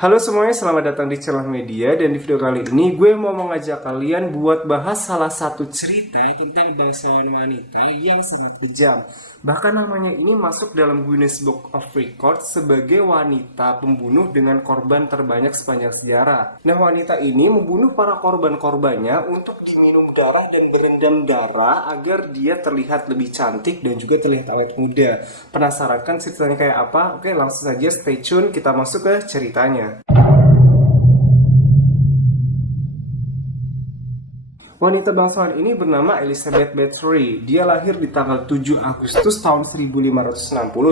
Halo semuanya, selamat datang di Celah Media. Dan di video kali ini gue mau mengajak kalian buat bahas salah satu cerita tentang bangsawan wanita yang sangat kejam. Bahkan namanya ini masuk dalam Guinness Book of Records sebagai wanita pembunuh dengan korban terbanyak sepanjang sejarah. Nah, wanita ini membunuh para korban-korbannya untuk diminum darah dan berendam darah agar dia terlihat lebih cantik dan juga terlihat awet muda. Penasaran kan ceritanya kayak apa? Oke, langsung saja stay tune, kita masuk ke ceritanya. Wanita bangsawan ini bernama Elizabeth Bathory. Dia lahir di tanggal 7 Agustus tahun 1560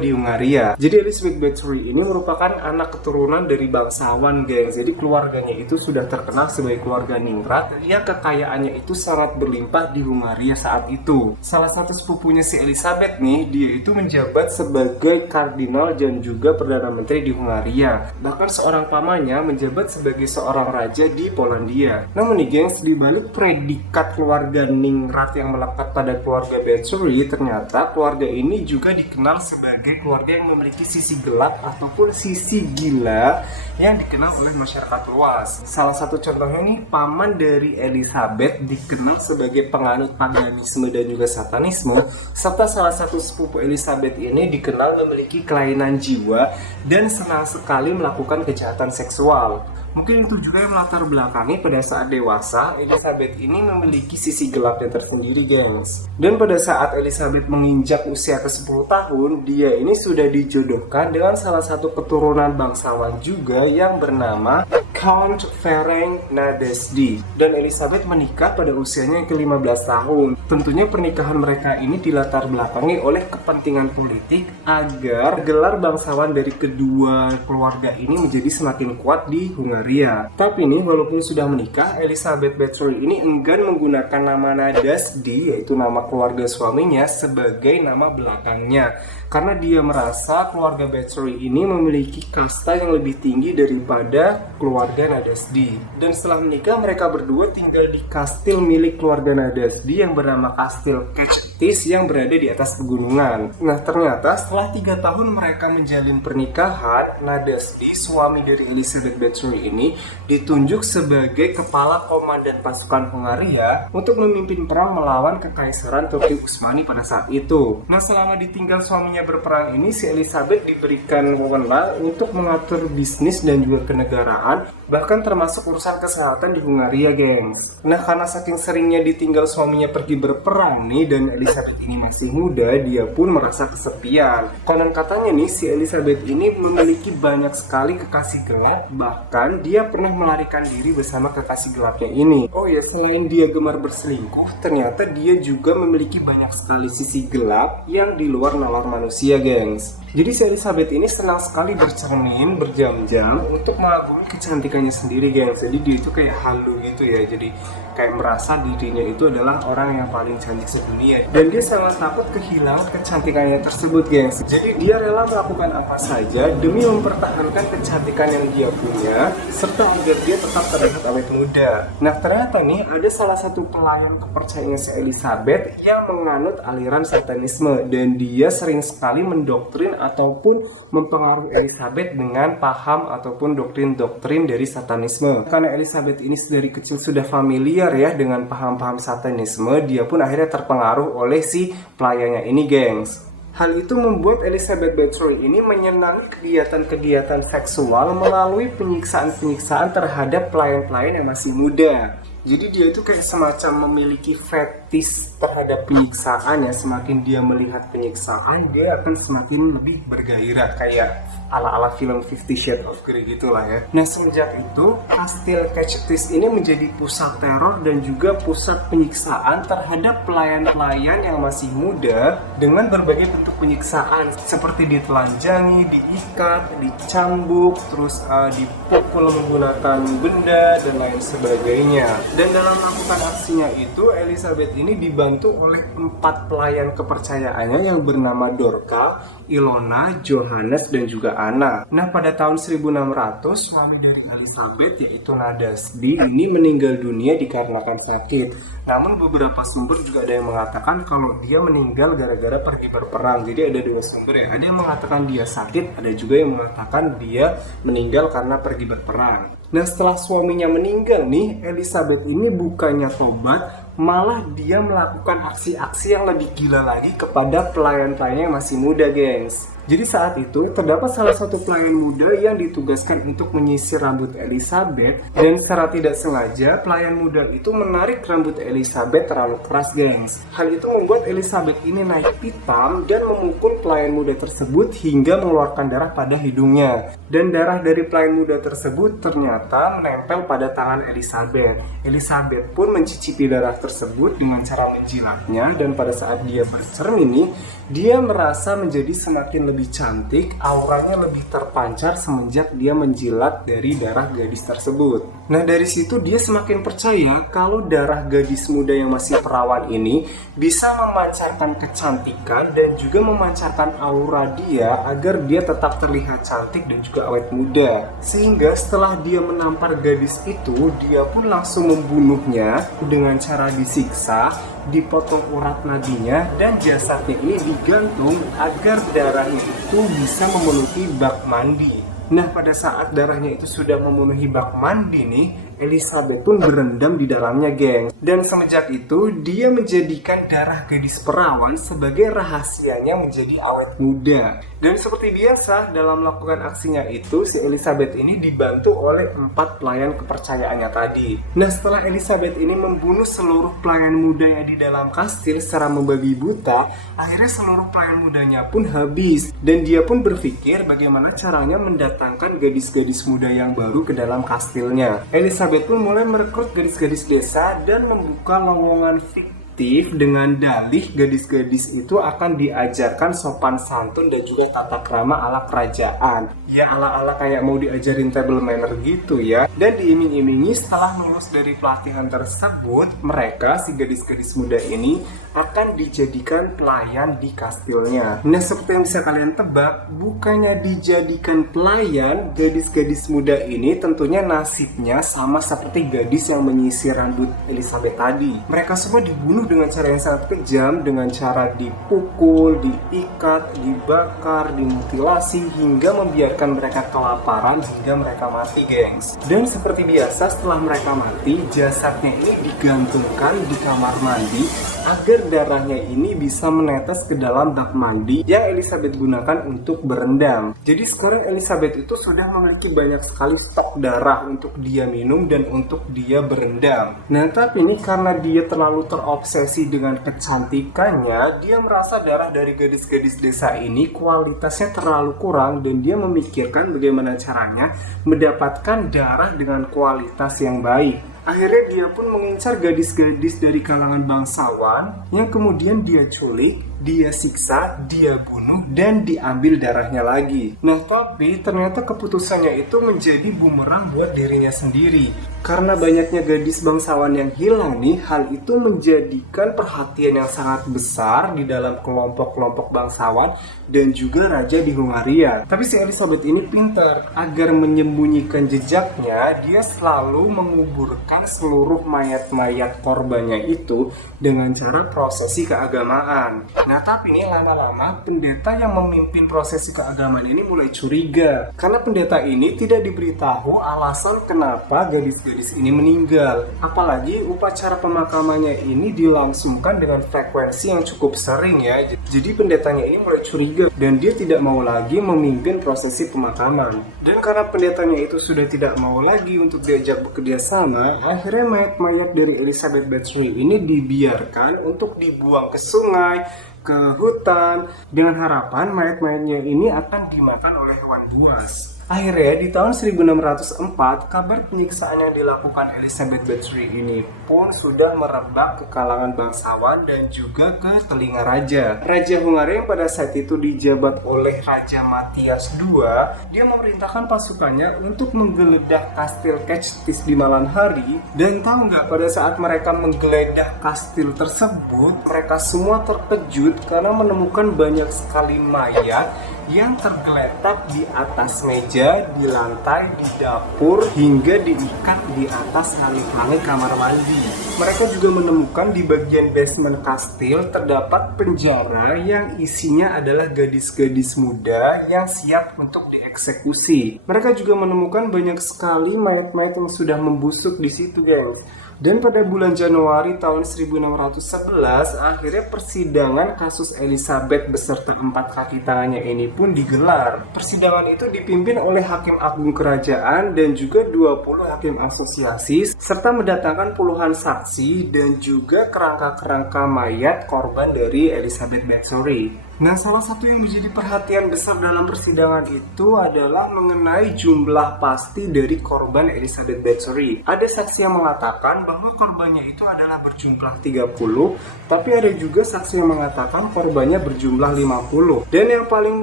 di Hungaria. Jadi Elizabeth Bathory ini merupakan anak keturunan dari bangsawan, gengs. Jadi keluarganya itu sudah terkenal sebagai keluarga ningrat yang kekayaannya itu sangat berlimpah di Hungaria saat itu. Salah satu sepupunya si Elizabeth nih, dia itu menjabat sebagai kardinal dan juga perdana menteri di Hungaria. Bahkan seorang pamannya menjabat sebagai seorang raja di Polandia. Namun nih, gengs, di balik predikat keluarga ningrat yang melekat pada keluarga Bathory, ternyata keluarga ini juga dikenal sebagai keluarga yang memiliki sisi gelap ataupun sisi gila yang dikenal oleh masyarakat luas. Salah satu contohnya nih, paman dari Elizabeth dikenal sebagai penganut paganisme dan juga satanisme, serta salah satu sepupu Elizabeth ini dikenal memiliki kelainan jiwa dan senang sekali melakukan kejahatan seksual. Mungkin itu juga yang melatar belakangi pada saat dewasa, Elizabeth ini memiliki sisi gelapnya tersendiri, gengs. Dan pada saat Elizabeth menginjak usia ke-10 tahun, dia ini sudah dijodohkan dengan salah satu keturunan bangsawan juga yang bernama Count Ferenc Nadezhdy. Dan Elizabeth menikah pada usianya yang ke-15 tahun. Tentunya pernikahan mereka ini dilatar belakangi oleh kepentingan politik agar gelar bangsawan dari kedua keluarga ini menjadi semakin kuat di Hungaria. Tapi nih, walaupun sudah menikah, Elizabeth Bathory ini enggan menggunakan nama Nadezhdy, yaitu nama keluarga suaminya, sebagai nama belakangnya. Karena dia merasa keluarga Bathory ini memiliki kasta yang lebih tinggi daripada keluarga Nadezhdy. Dan setelah menikah, mereka berdua tinggal di kastil milik keluarga Nadezhdy yang bernama Kastil Kectis yang berada di atas pegunungan. Nah, ternyata setelah 3 tahun mereka menjalin pernikahan, Nadezhdy, suami dari Elizabeth Bathory ini ditunjuk sebagai kepala komandan pasukan Hungaria untuk memimpin perang melawan kekaisaran Turki Utsmani pada saat itu. Nah, selama ditinggal suaminya berperang ini, si Elizabeth diberikan wewenang untuk mengatur bisnis dan juga kenegaraan, bahkan termasuk urusan kesehatan di Hungaria, gengs. Nah, karena saking seringnya ditinggal suaminya pergi berperang nih, dan Elizabeth ini masih muda, dia pun merasa kesepian. Konon katanya nih, si Elizabeth ini memiliki banyak sekali kekasih gelap, bahkan dia pernah melarikan diri bersama kekasih gelapnya ini. Oh ya, selain dia gemar berselingkuh, ternyata dia juga memiliki banyak sekali sisi gelap yang di luar nalar manusia, gengs. Jadi si Elizabeth ini senang sekali bercermin berjam-jam untuk mengagumi kecantikannya sendiri, gengs. Jadi dia itu kayak halu gitu ya, jadi kayak merasa dirinya itu adalah orang yang paling cantik sedunia. Dan dia sangat takut kehilangan kecantikannya tersebut, gengs. Jadi dia rela melakukan apa saja demi mempertahankan kecantikan yang dia punya, serta agar dia tetap terlihat awet muda. Nah, ternyata nih ada salah satu pelayan kepercayaannya si Elizabeth yang menganut aliran satanisme, dan dia sering sekali mendoktrin ataupun mempengaruhi Elizabeth dengan paham ataupun doktrin-doktrin dari satanisme. Karena Elizabeth ini dari kecil sudah familiar ya dengan paham-paham satanisme, dia pun akhirnya terpengaruh oleh si pelayannya ini, gengs. Hal itu membuat Elizabeth Bathory ini menyenangi kegiatan-kegiatan seksual melalui penyiksaan-penyiksaan terhadap pelayan-pelayan yang masih muda. Jadi dia itu kayak semacam memiliki fetis terhadap penyiksaan ya. Semakin dia melihat penyiksaan, dia akan semakin lebih bergairah, kayak ala-ala film 50 Shades of Grey gitulah ya. Nah, semenjak itu Kastil Kectis ini menjadi pusat teror dan juga pusat penyiksaan terhadap pelayan-pelayan yang masih muda dengan berbagai bentuk penyiksaan seperti ditelanjangi, diikat, dicambuk, terus dipukul menggunakan benda dan lain sebagainya. Dan dalam melakukan aksinya itu, Elizabeth ini ini dibantu oleh 4 pelayan kepercayaannya yang bernama Dorca, Ilona, Johannes, dan juga Anna. Nah, pada tahun 1600, suami dari Elizabeth yaitu Nadasdi ini meninggal dunia dikarenakan sakit. Namun beberapa sumber juga ada yang mengatakan kalau dia meninggal gara-gara pergi berperang. Jadi ada 2 sumber ya. Ada yang mengatakan dia sakit, ada juga yang mengatakan dia meninggal karena pergi berperang. Nah, setelah suaminya meninggal nih, Elizabeth ini bukannya tobat, malah dia melakukan aksi-aksi yang lebih gila lagi kepada pelayan-pelayan yang masih muda, gengs. Jadi saat itu terdapat salah satu pelayan muda yang ditugaskan untuk menyisir rambut Elizabeth, dan secara tidak sengaja pelayan muda itu menarik rambut Elizabeth terlalu keras, gengs. Hal itu membuat Elizabeth ini naik pitam dan memukul pelayan muda tersebut hingga mengeluarkan darah pada hidungnya. Dan darah dari pelayan muda tersebut ternyata menempel pada tangan Elizabeth. Elizabeth pun mencicipi darah tersebut dengan cara menjilatnya, dan pada saat dia bercermin nih, dia merasa menjadi semakin lebih cantik, auranya lebih terpancar semenjak dia menjilat dari darah gadis tersebut. Nah, dari situ dia semakin percaya kalau darah gadis muda yang masih perawan ini bisa memancarkan kecantikan dan juga memancarkan aura dia agar dia tetap terlihat cantik dan juga awet muda. Sehingga setelah dia menampar gadis itu, dia pun langsung membunuhnya dengan cara disiksa, dipotong urat nadinya, dan jasadnya ini digantung agar darahnya itu bisa memenuhi bak mandi. Nah, pada saat darahnya itu sudah memenuhi bak mandi nih, Elizabeth pun berendam di dalamnya, geng. Dan semenjak itu, dia menjadikan darah gadis perawan sebagai rahasianya menjadi awet muda. Dan seperti biasa, dalam melakukan aksinya itu, si Elizabeth ini dibantu oleh 4 pelayan kepercayaannya tadi. Nah, setelah Elizabeth ini membunuh seluruh pelayan muda yang di dalam kastil secara membabi buta, akhirnya seluruh pelayan mudanya pun habis. Dan dia pun berpikir bagaimana caranya mendatangkan gadis-gadis muda yang baru ke dalam kastilnya. Elizabeth pun mulai merekrut gadis-gadis desa dan membuka lowongan fiktif dengan dalih gadis-gadis itu akan diajarkan sopan santun dan juga tata krama ala kerajaan. Ya, ala-ala kayak mau diajarin table manner gitu ya. Dan diiming-imingi setelah lulus dari pelatihan tersebut, mereka, si gadis-gadis muda ini, akan dijadikan pelayan di kastilnya. Nah, seperti yang bisa kalian tebak, bukannya dijadikan pelayan, gadis-gadis muda ini tentunya nasibnya sama seperti gadis yang menyisir rambut Elizabeth tadi. Mereka semua dibunuh dengan cara yang sangat kejam, dengan cara dipukul, diikat, dibakar, dimutilasi, hingga membiarkan mereka kelaparan hingga mereka mati, gengs. Dan seperti biasa, setelah mereka mati, jasadnya ini digantungkan di kamar mandi agar darahnya ini bisa menetes ke dalam bak mandi yang Elizabeth gunakan untuk berendam. Jadi sekarang Elizabeth itu sudah memiliki banyak sekali stok darah untuk dia minum dan untuk dia berendam. Nah, tapi ini karena dia terlalu terobsesi dengan kecantikannya, dia merasa darah dari gadis-gadis desa ini kualitasnya terlalu kurang, dan dia memikirkan bagaimana caranya mendapatkan darah dengan kualitas yang baik. Akhirnya dia pun mengincar gadis-gadis dari kalangan bangsawan yang kemudian dia culik, dia siksa, dia bunuh, dan diambil darahnya lagi. Nah, tapi ternyata keputusannya itu menjadi bumerang buat dirinya sendiri. Karena banyaknya gadis bangsawan yang hilang nih, hal itu menjadikan perhatian yang sangat besar di dalam kelompok-kelompok bangsawan dan juga raja di Hungaria. Tapi si Elizabeth ini pintar. Agar menyembunyikan jejaknya, dia selalu menguburkan seluruh mayat-mayat korbannya itu dengan cara prosesi keagamaan. Nah, tapi ini lama-lama pendeta yang memimpin prosesi keagamaan ini mulai curiga. Karena pendeta ini tidak diberitahu alasan kenapa gadis-gadis ini meninggal. Apalagi upacara pemakamannya ini dilangsungkan dengan frekuensi yang cukup sering ya. Jadi pendetanya ini mulai curiga dan dia tidak mau lagi memimpin prosesi pemakaman. Dan karena pendetanya itu sudah tidak mau lagi untuk diajak bekerja sama, akhirnya mayat-mayat dari Elizabeth Bathory ini dibiarkan untuk dibuang ke sungai, ke hutan, dengan harapan mayat-mayatnya ini akan dimakan oleh hewan buas. Akhirnya di tahun 1604, kabar penyiksaan yang dilakukan Elizabeth Bathory ini pun sudah merebak ke kalangan bangsawan dan juga ke telinga raja. Raja Hungaria yang pada saat itu dijabat oleh Raja Matthias II, dia memerintahkan pasukannya untuk menggeledah kastil Kečtis di malam hari. Dan tahu nggak, pada saat mereka menggeledah kastil tersebut, mereka semua terkejut karena menemukan banyak sekali mayat yang tergeletak di atas meja, di lantai, di dapur, hingga diikat di atas langit-langit kamar mandi. Mereka juga menemukan di bagian basement kastil terdapat penjara yang isinya adalah gadis-gadis muda yang siap untuk dieksekusi. Mereka juga menemukan banyak sekali mayat-mayat yang sudah membusuk di situ, guys. Dan pada bulan Januari tahun 1611, akhirnya persidangan kasus Elizabeth beserta 4 kaki tangannya ini pun digelar. Persidangan itu dipimpin oleh Hakim Agung Kerajaan dan juga 20 hakim asosiasi, serta mendatangkan puluhan saksi dan juga kerangka-kerangka mayat korban dari Elizabeth Bathory. Nah, salah satu yang menjadi perhatian besar dalam persidangan itu adalah mengenai jumlah pasti dari korban Elizabeth Bathory. Ada saksi yang mengatakan bahwa korbannya itu adalah berjumlah 30, tapi ada juga saksi yang mengatakan korbannya berjumlah 50. Dan yang paling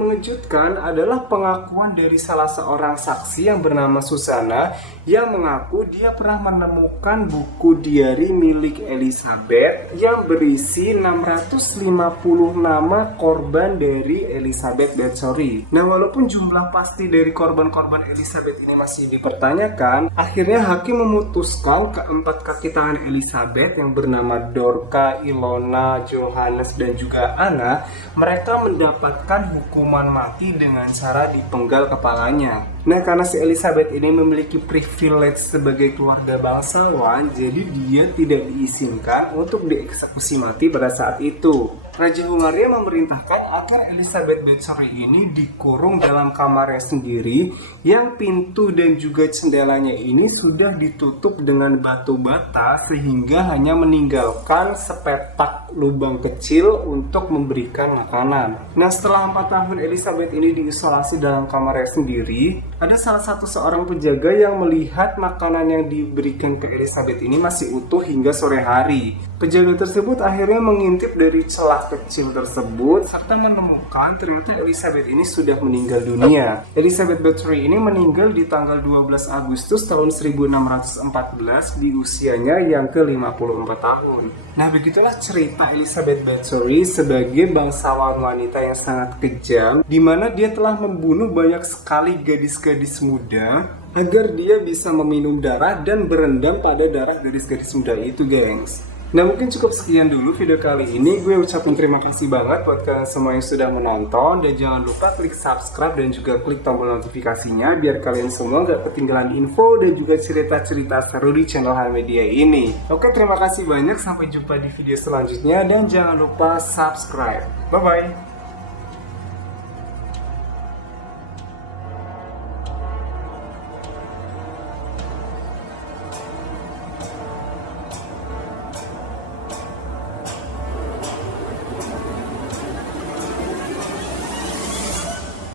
mengejutkan adalah pengakuan dari salah seorang saksi yang bernama Susana yang mengaku dia pernah menemukan buku diari milik Elizabeth yang berisi 650 nama korban dari Elizabeth Bathory. Nah, walaupun jumlah pasti dari korban-korban Elizabeth ini masih dipertanyakan, akhirnya hakim memutuskan keempat kaki tangan Elizabeth yang bernama Dorca, Ilona, Johannes, dan juga Anna, mereka mendapatkan hukuman mati dengan cara dipenggal kepalanya. Nah, karena si Elizabeth ini memiliki privilege sebagai keluarga bangsawan, jadi dia tidak diizinkan untuk dieksekusi mati pada saat itu. Raja Hungaria memerintahkan agar Elizabeth Bathory ini dikurung dalam kamarnya sendiri yang pintu dan juga jendelanya ini sudah ditutup dengan batu bata sehingga hanya meninggalkan sepetak lubang kecil untuk memberikan makanan. Nah, setelah 4 tahun Elizabeth ini diisolasi dalam kamarnya sendiri, ada salah satu seorang penjaga yang melihat makanan yang diberikan ke Elizabeth ini masih utuh hingga sore hari. Penjaga tersebut akhirnya mengintip dari celah kecil tersebut serta menemukan ternyata Elizabeth ini sudah meninggal dunia. Elizabeth Bathory ini meninggal di tanggal 12 Agustus tahun 1614 di usianya yang ke-54 tahun. Nah, begitulah cerita Elizabeth Bathory sebagai bangsawan wanita yang sangat kejam, di mana dia telah membunuh banyak sekali gadis-gadis muda agar dia bisa meminum darah dan berendam pada darah gadis-gadis muda itu, gengs. Nah, mungkin cukup sekian dulu video kali ini. Gue ucapin terima kasih banget buat kalian semua yang sudah menonton. Dan jangan lupa klik subscribe dan juga klik tombol notifikasinya biar kalian semua gak ketinggalan info dan juga cerita-cerita seru di channel HMedia ini. Oke, terima kasih banyak. Sampai jumpa di video selanjutnya dan jangan lupa subscribe. Bye-bye.